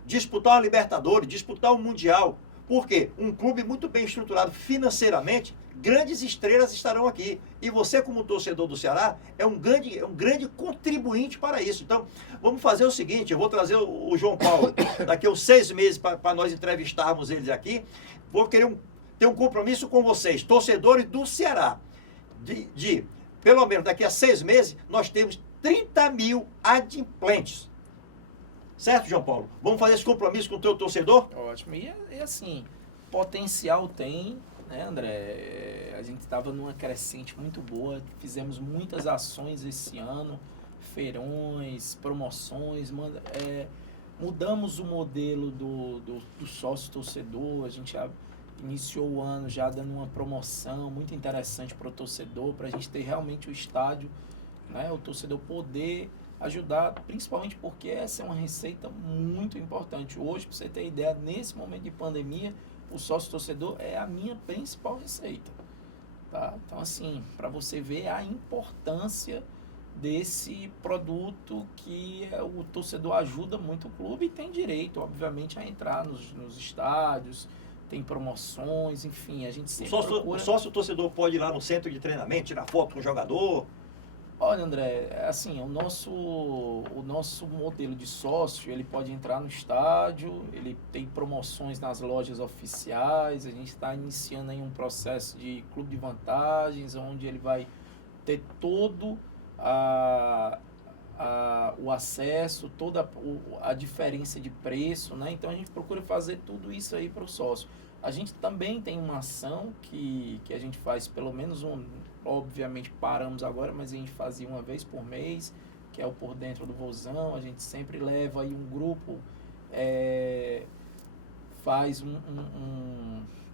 Disputar uma Libertadores, disputar um Mundial. Por quê? Um clube muito bem estruturado financeiramente, grandes estrelas estarão aqui. E você, como torcedor do Ceará, é um grande contribuinte para isso. Então, vamos fazer o seguinte, eu vou trazer o João Paulo daqui a uns 6 meses para nós entrevistarmos eles aqui. Vou querer ter um compromisso com vocês, torcedores do Ceará, de pelo menos daqui a 6 meses, nós temos 30 mil adimplentes. Certo, João Paulo? Vamos fazer esse compromisso com o teu torcedor? Ótimo. E assim, potencial tem, né, André? A gente estava numa crescente muito boa, fizemos muitas ações esse ano, feirões, promoções, mudamos o modelo do sócio torcedor, a gente iniciou o ano já dando uma promoção muito interessante para o torcedor, para a gente ter realmente o estádio, né, o torcedor poder ajudar, principalmente porque essa é uma receita muito importante. Hoje, para você ter ideia, nesse momento de pandemia, o sócio torcedor é a minha principal receita. Tá? Então, assim, para você ver a importância desse produto que o torcedor ajuda muito o clube e tem direito, obviamente, a entrar nos estádios, tem promoções, enfim, a gente sempre procura... O sócio torcedor pode ir lá no centro de treinamento, tirar foto com o jogador? Olha, André, assim, o nosso modelo de sócio, ele pode entrar no estádio, ele tem promoções nas lojas oficiais, a gente está iniciando aí um processo de clube de vantagens, onde ele vai ter todo o acesso, toda a diferença de preço, né? Então a gente procura fazer tudo isso aí para o sócio. A gente também tem uma ação que a gente faz pelo menos obviamente paramos agora, mas a gente fazia uma vez por mês, que é o Por Dentro do Vozão. A gente sempre leva aí um grupo, faz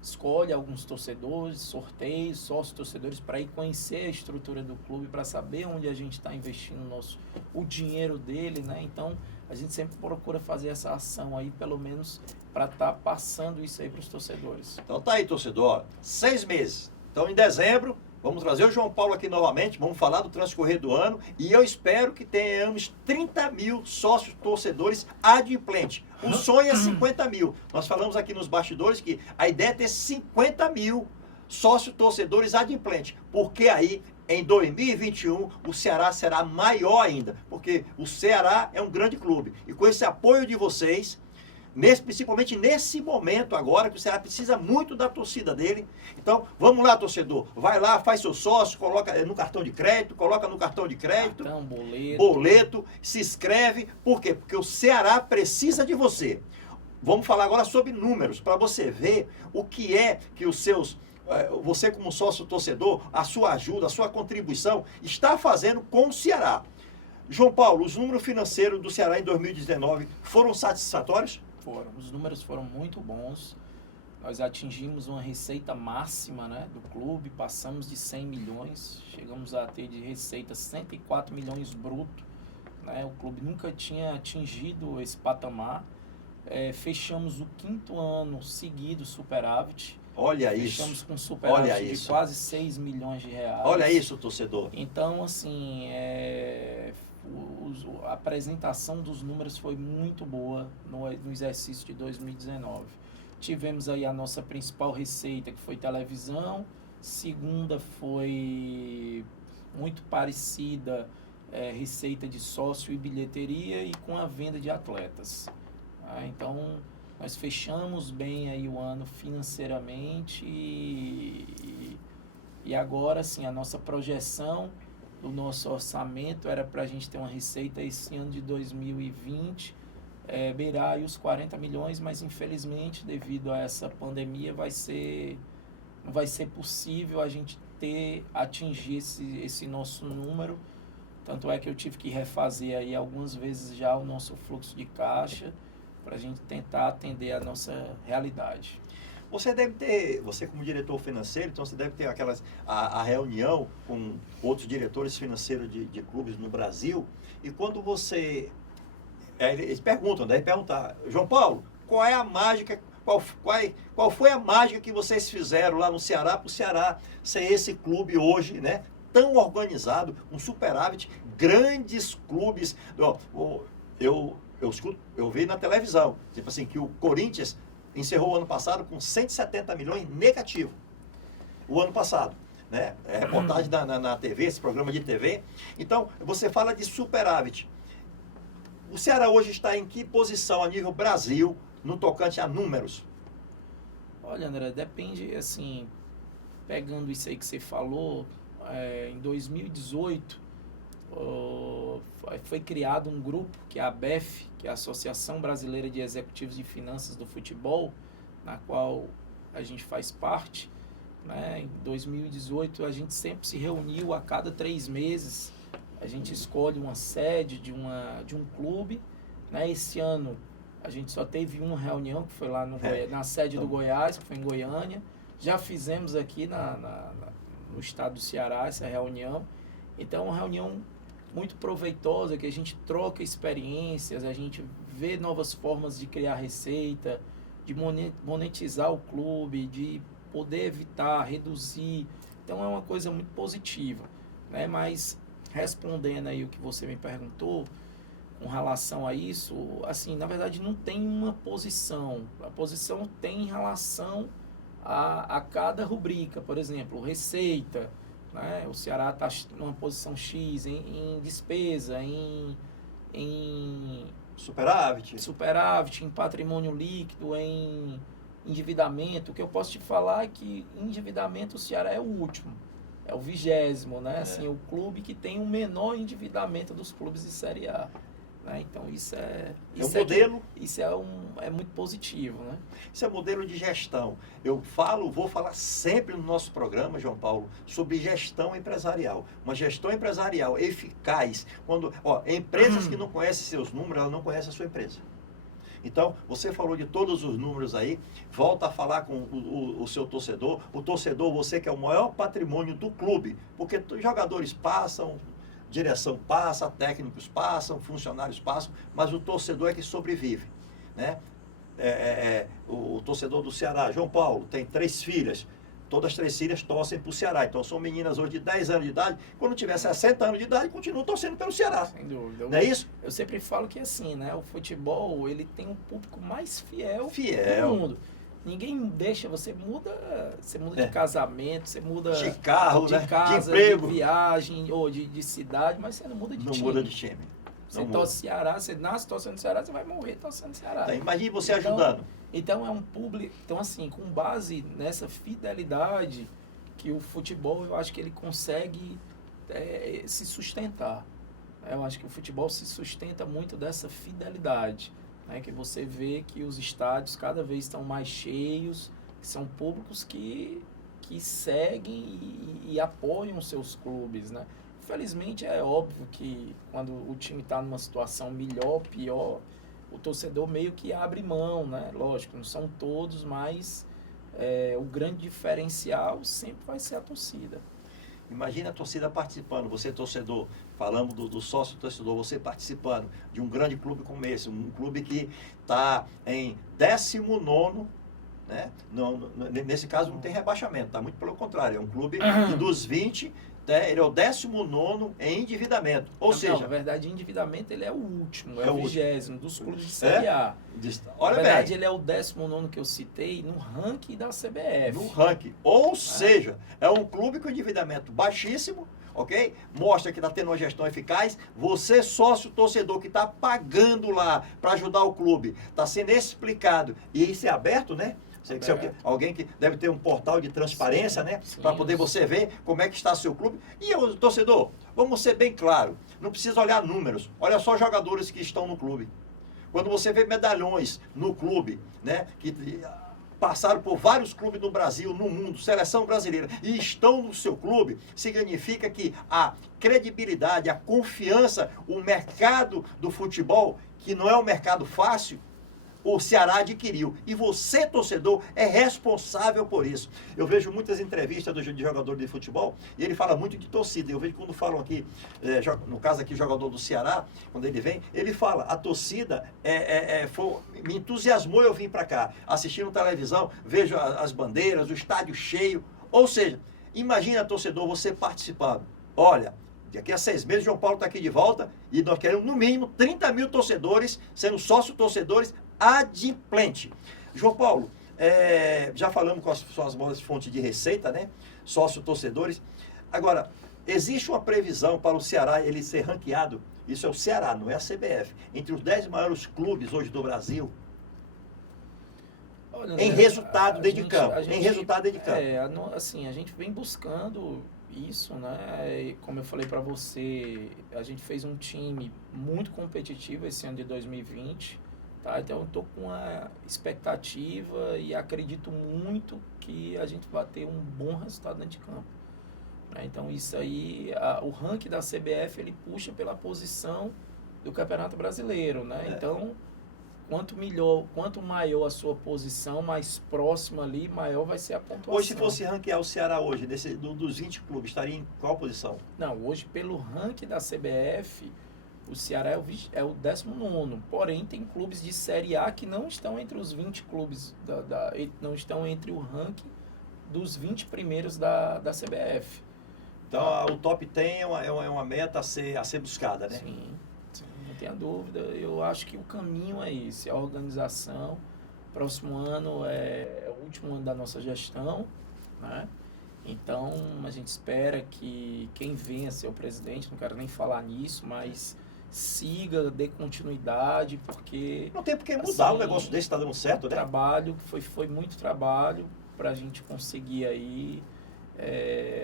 escolhe alguns torcedores, sorteios, sócios torcedores, para ir conhecer a estrutura do clube, para saber onde a gente está investindo o dinheiro dele, né? Então, a gente sempre procura fazer essa ação aí, pelo menos, para estar passando isso aí para os torcedores. Então tá aí, torcedor, 6 meses. Então, em dezembro, vamos trazer o João Paulo aqui novamente, vamos falar do transcorrer do ano e eu espero que tenhamos 30 mil sócios torcedores adimplentes. O sonho é 50 mil. Nós falamos aqui nos bastidores que a ideia é ter 50 mil sócios torcedores adimplentes, porque aí em 2021 o Ceará será maior ainda, porque o Ceará é um grande clube e com esse apoio de vocês, principalmente nesse momento agora, que o Ceará precisa muito da torcida dele. Então, vamos lá, torcedor. Vai lá, faz seu sócio, coloca no cartão de crédito, Cartão, boleto, se inscreve. Por quê? Porque o Ceará precisa de você. Vamos falar agora sobre números, para você ver o que é que você como sócio torcedor, a sua ajuda, a sua contribuição, está fazendo com o Ceará. João Paulo, os números financeiros do Ceará em 2019 foram satisfatórios? Os números foram muito bons. Nós atingimos uma receita máxima, né, do clube, passamos de 100 milhões, chegamos a ter de receita 104 milhões bruto, né, o clube nunca tinha atingido esse patamar. Fechamos o 5º ano seguido superávit. Olha isso. Fechamos com superávit de quase 6 milhões de reais. Olha isso, torcedor. Então, assim, a apresentação dos números foi muito boa no exercício de 2019. Tivemos aí a nossa principal receita, que foi televisão. Segunda foi muito parecida, receita de sócio e bilheteria e com a venda de atletas. Então, nós fechamos bem aí o ano financeiramente e agora, sim, a nossa projeção do nosso orçamento era para a gente ter uma receita esse ano de 2020, beirar aí os 40 milhões, mas infelizmente, devido a essa pandemia, não vai ser possível a gente atingir esse nosso número. Tanto é que eu tive que refazer aí algumas vezes já o nosso fluxo de caixa para a gente tentar atender a nossa realidade. Você como diretor financeiro, então você deve ter a reunião com outros diretores financeiros de clubes no Brasil, e quando eles perguntam, deve perguntar, João Paulo, qual é a mágica, qual foi a mágica que vocês fizeram lá no Ceará, para o Ceará ser esse clube hoje, né, tão organizado, com superávit, grandes clubes. Eu vi na televisão, tipo assim, que o Corinthians encerrou o ano passado com 170 milhões negativo. O ano passado, né? Reportagem na TV, esse programa de TV. Então, você fala de superávit. O Ceará hoje está em que posição a nível Brasil no tocante a números? Olha, André, depende, assim, pegando isso aí que você falou, em 2018 foi criado um grupo, que é a ABEF, que é a Associação Brasileira de Executivos de Finanças do Futebol, na qual a gente faz parte, né? Em 2018 a gente sempre se reuniu a cada 3 meses, a gente escolhe uma sede de um clube, né? Esse ano a gente só teve uma reunião, que foi lá na sede do Goiás, que foi em Goiânia. Já fizemos aqui no estado do Ceará essa reunião. Então, é uma reunião muito proveitosa, que a gente troca experiências, a gente vê novas formas de criar receita, de monetizar o clube, de poder evitar, reduzir. Então, é uma coisa muito positiva, né? Mas, respondendo aí o que você me perguntou, com relação a isso, assim, na verdade não tem uma posição. A posição tem em relação a cada rubrica. Por exemplo, receita, né? O Ceará está numa posição X em despesa, em superávit, em patrimônio líquido, em endividamento. O que eu posso te falar é que endividamento o Ceará é o último. É o 20º, né? Assim, o clube que tem o menor endividamento dos clubes de Série A. Né? Então, isso é um modelo. Isso é muito positivo, né? Isso é modelo de gestão. Vou falar sempre no nosso programa, João Paulo, sobre gestão empresarial. Uma gestão empresarial eficaz. Empresas que não conhecem seus números, elas não conhecem a sua empresa. Então, você falou de todos os números aí, volta a falar com o seu torcedor. O torcedor, você que é o maior patrimônio do clube, porque jogadores passam, direção passa, técnicos passam, funcionários passam, mas o torcedor é que sobrevive, né? O torcedor do Ceará, João Paulo, tem 3 filhas, todas as 3 filhas torcem para o Ceará, então são meninas hoje de 10 anos de idade, quando tiver 60 anos de idade, continuam torcendo pelo Ceará. Sem dúvida. Não é isso? Eu sempre falo que assim, né? O futebol, ele tem um público mais fiel do mundo. Ninguém deixa, você muda de casamento, você muda de carro, de casa, de emprego, de viagem ou de cidade, mas você não muda de time. Não muda de time. Você torce Ceará, você nasce torcendo Ceará, você vai morrer torcendo Ceará. Então, imagine você ajudando. Então é um público, então assim, com base nessa fidelidade que o futebol, eu acho que ele consegue se sustentar. Eu acho que o futebol se sustenta muito dessa fidelidade. Que você vê que os estádios cada vez estão mais cheios, que são públicos que seguem e apoiam seus clubes, né? Infelizmente, é óbvio que quando o time está numa situação melhor, pior, o torcedor meio que abre mão, né? Lógico, não são todos, mas o grande diferencial sempre vai ser a torcida. Imagina a torcida participando, você torcedor, falamos do sócio torcedor, você participando de um grande clube como esse, um clube que está em 19º, né? Nesse caso não tem rebaixamento, tá? Muito pelo contrário, é um clube que dos 20, ele é o 19º em endividamento, ou seja... na verdade, endividamento ele é o último, é o 20º dos clubes de Série A. Olha, na verdade, bem, ele é o 19º que eu citei no ranking da CBF. No ranking, ou seja, é um clube com endividamento baixíssimo, ok? Mostra que está tendo uma gestão eficaz. Você, sócio torcedor, que está pagando lá para ajudar o clube, está sendo explicado, e isso é aberto, né? Alguém que deve ter um portal de transparência, né? Para poder você ver como é que está seu clube. E o torcedor, vamos ser bem claro, não precisa olhar números, olha só jogadores que estão no clube. Quando você vê medalhões no clube, né? Que passaram por vários clubes no Brasil, no mundo, seleção brasileira, e estão no seu clube, significa que a credibilidade, a confiança, o mercado do futebol, que não é um mercado fácil, o Ceará adquiriu. E você, torcedor, é responsável por isso. Eu vejo muitas entrevistas de jogador de futebol e ele fala muito de torcida. Eu vejo quando falam aqui, no caso aqui, jogador do Ceará, quando ele vem, ele fala, a torcida me entusiasmou eu vim para cá. Assistindo televisão, vejo as bandeiras, o estádio cheio. Ou seja, imagina, torcedor, você participando. Olha, daqui a 6 meses, João Paulo está aqui de volta e nós queremos, no mínimo, 30 mil torcedores, sendo sócio-torcedores, adimplente. João Paulo, já falamos com suas maiores fontes de receita, né? Sócio-torcedores. Agora, existe uma previsão para o Ceará ele ser ranqueado, isso é o Ceará, não é a CBF, entre os 10 maiores clubes hoje do Brasil, em resultado dentro de campo. Assim, a gente vem buscando isso, né? Como eu falei para você, a gente fez um time muito competitivo esse ano de 2020. Tá? Então eu estou com uma expectativa e acredito muito que a gente vai ter um bom resultado dentro de campo. né? Então isso aí, o ranking da CBF ele puxa pela posição do Campeonato Brasileiro, né? Então quanto maior a sua posição, mais próxima ali, maior vai ser a pontuação. Hoje, se fosse ranquear o Ceará hoje, dos 20 clubes, estaria em qual posição? Não, hoje pelo ranking da CBF, o Ceará é o 19º. Porém, tem clubes de Série A que não estão entre os 20 clubes, não estão entre o ranking dos 20 primeiros da CBF. Então, o top 10 é uma meta a ser buscada, né? Sim. Não tenha dúvida, eu acho que o caminho é esse, a organização. Próximo ano é o último ano da nossa gestão, né? Então a gente espera que quem venha a ser o presidente, não quero nem falar nisso, mas siga, dê continuidade, porque não tem por que mudar assim, um negócio desse, está dando certo, né? Trabalho, foi muito trabalho para a gente conseguir aí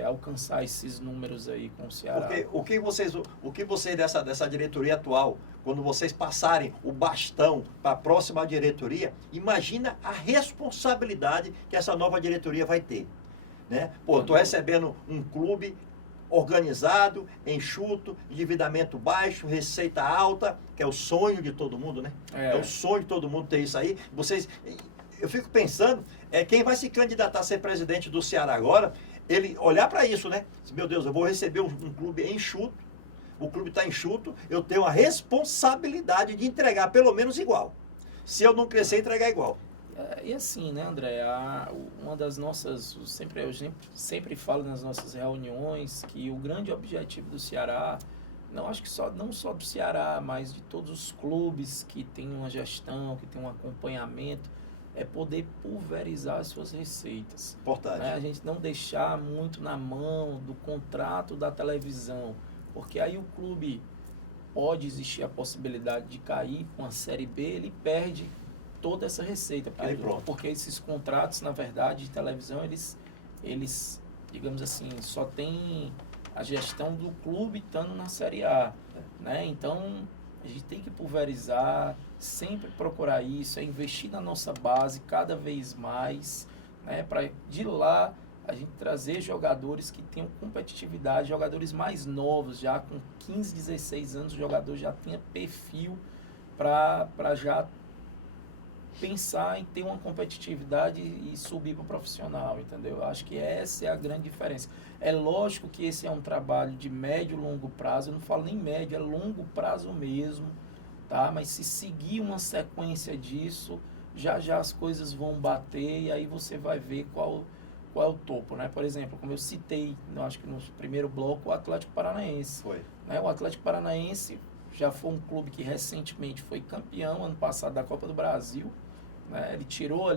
alcançar esses números aí com o Ceará. Porque o que vocês dessa diretoria atual, quando vocês passarem o bastão para a próxima diretoria, imagina a responsabilidade que essa nova diretoria vai ter, né? Pô, estou recebendo um clube organizado, enxuto, endividamento baixo, receita alta, que é o sonho de todo mundo, né? É o sonho de todo mundo ter isso aí. Eu fico pensando, quem vai se candidatar a ser presidente do Ceará agora, ele olhar para isso, né? Meu Deus, eu vou receber um clube enxuto, o clube está enxuto, eu tenho a responsabilidade de entregar pelo menos igual. Se eu não crescer, entregar igual. E assim, né, André, uma das nossas, eu sempre falo nas nossas reuniões que o grande objetivo do Ceará, não só do Ceará, mas de todos os clubes que têm uma gestão, que têm um acompanhamento, é poder pulverizar as suas receitas. Importante. Né? A gente não deixar muito na mão do contrato da televisão, porque aí o clube pode existir a possibilidade de cair com a Série B, ele perde toda essa receita. Porque esses contratos, na verdade, de televisão, eles, digamos assim, só tem a gestão do clube estando na Série A. Né? Então, a gente tem que pulverizar, sempre procurar isso, investir na nossa base cada vez mais, né? Para de lá a gente trazer jogadores que tenham competitividade, jogadores mais novos, já com 15, 16 anos, o jogador já tenha perfil para já pensar em ter uma competitividade e subir para o profissional, entendeu? Eu acho que essa é a grande diferença. É lógico que esse é um trabalho de médio e longo prazo, eu não falo nem médio, é longo prazo mesmo, tá? Mas se seguir uma sequência disso, já as coisas vão bater e aí você vai ver qual é o topo, né? Por exemplo, como eu citei, acho que no primeiro bloco, o Atlético Paranaense. Foi. Né? O Atlético Paranaense já foi um clube que recentemente foi campeão ano passado da Copa do Brasil, né?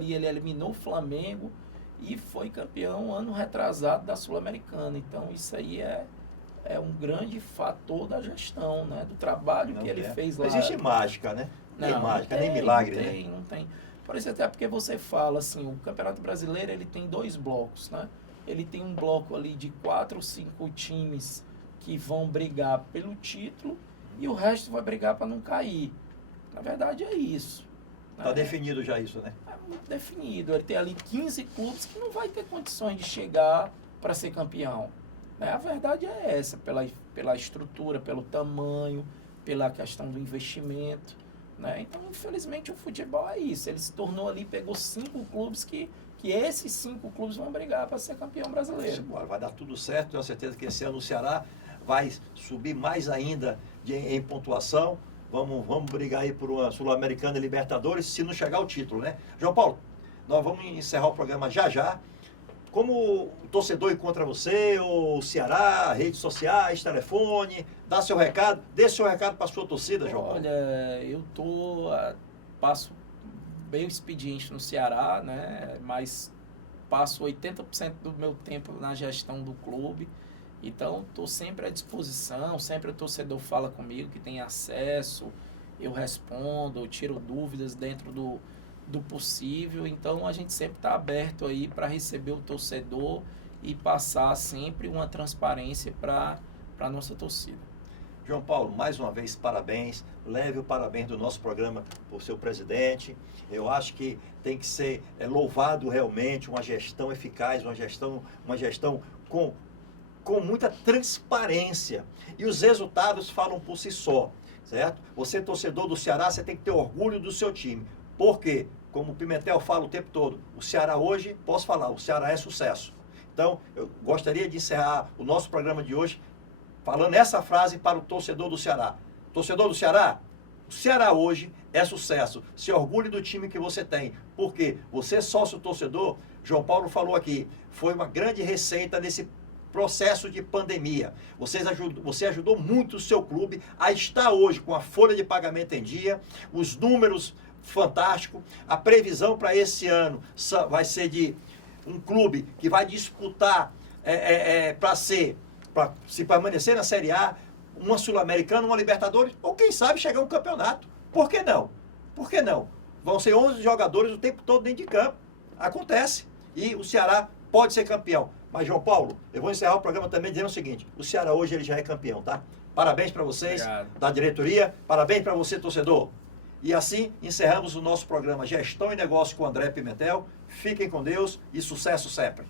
Ele eliminou o Flamengo e foi campeão ano retrasado da Sul-Americana. Então isso aí é um grande fator da gestão, né? Do trabalho que ele fez lá. Não existe mágica, né? Nem mágica, nem milagre, né? Não tem. Por isso até porque você fala assim, o Campeonato Brasileiro ele tem 2 blocos, né? Ele tem um bloco ali de 4 ou 5 times que vão brigar pelo título e o resto vai brigar para não cair. Na verdade é isso. Está definido já isso, né? É muito definido. Ele tem ali 15 clubes que não vai ter condições de chegar para ser campeão. Né? A verdade é essa, pela estrutura, pelo tamanho, pela questão do investimento. Né? Então, infelizmente, o futebol é isso. Ele se tornou ali, pegou 5 clubes que esses 5 clubes vão brigar para ser campeão brasileiro. Vai dar tudo certo, tenho certeza que esse ano o Ceará vai subir mais ainda em pontuação. Vamos brigar aí por uma Sul-Americana e Libertadores, se não chegar o título, né? João Paulo, nós vamos encerrar o programa já. Como o torcedor encontra você, o Ceará, redes sociais, telefone, dê seu recado para a sua torcida, João Paulo. Olha, eu passo bem o expediente no Ceará, né? Mas passo 80% do meu tempo na gestão do clube. Então, estou sempre à disposição, sempre o torcedor fala comigo que tem acesso, eu respondo, eu tiro dúvidas dentro do possível. Então, a gente sempre está aberto aí para receber o torcedor e passar sempre uma transparência para a nossa torcida. João Paulo, mais uma vez, parabéns. Leve o parabéns do nosso programa para o seu presidente. Eu acho que tem que ser louvado realmente uma gestão eficaz, uma gestão com com muita transparência. E os resultados falam por si só, certo? Você, torcedor do Ceará, você tem que ter orgulho do seu time. Por quê? Como o Pimentel fala o tempo todo, o Ceará hoje, posso falar, o Ceará é sucesso. Então, eu gostaria de encerrar o nosso programa de hoje falando essa frase para o torcedor do Ceará. Torcedor do Ceará, o Ceará hoje é sucesso. Se orgulhe do time que você tem. Porque você, sócio torcedor, João Paulo falou aqui, foi uma grande receita nesse processo de pandemia. Você ajudou muito o seu clube a estar hoje com a folha de pagamento em dia, os números fantásticos, a previsão para esse ano vai ser de um clube que vai disputar para se permanecer na Série A, uma Sul-Americana, uma Libertadores, ou quem sabe chegar a um campeonato. Por que não? Por que não? Vão ser 11 jogadores o tempo todo dentro de campo. Acontece. E o Ceará pode ser campeão. Mas, João Paulo, eu vou encerrar o programa também dizendo o seguinte, o Ceará hoje ele já é campeão, tá? Parabéns para vocês, Obrigado. Da diretoria, parabéns para você, torcedor. E assim encerramos o nosso programa Gestão e Negócio com André Pimentel. Fiquem com Deus e sucesso sempre.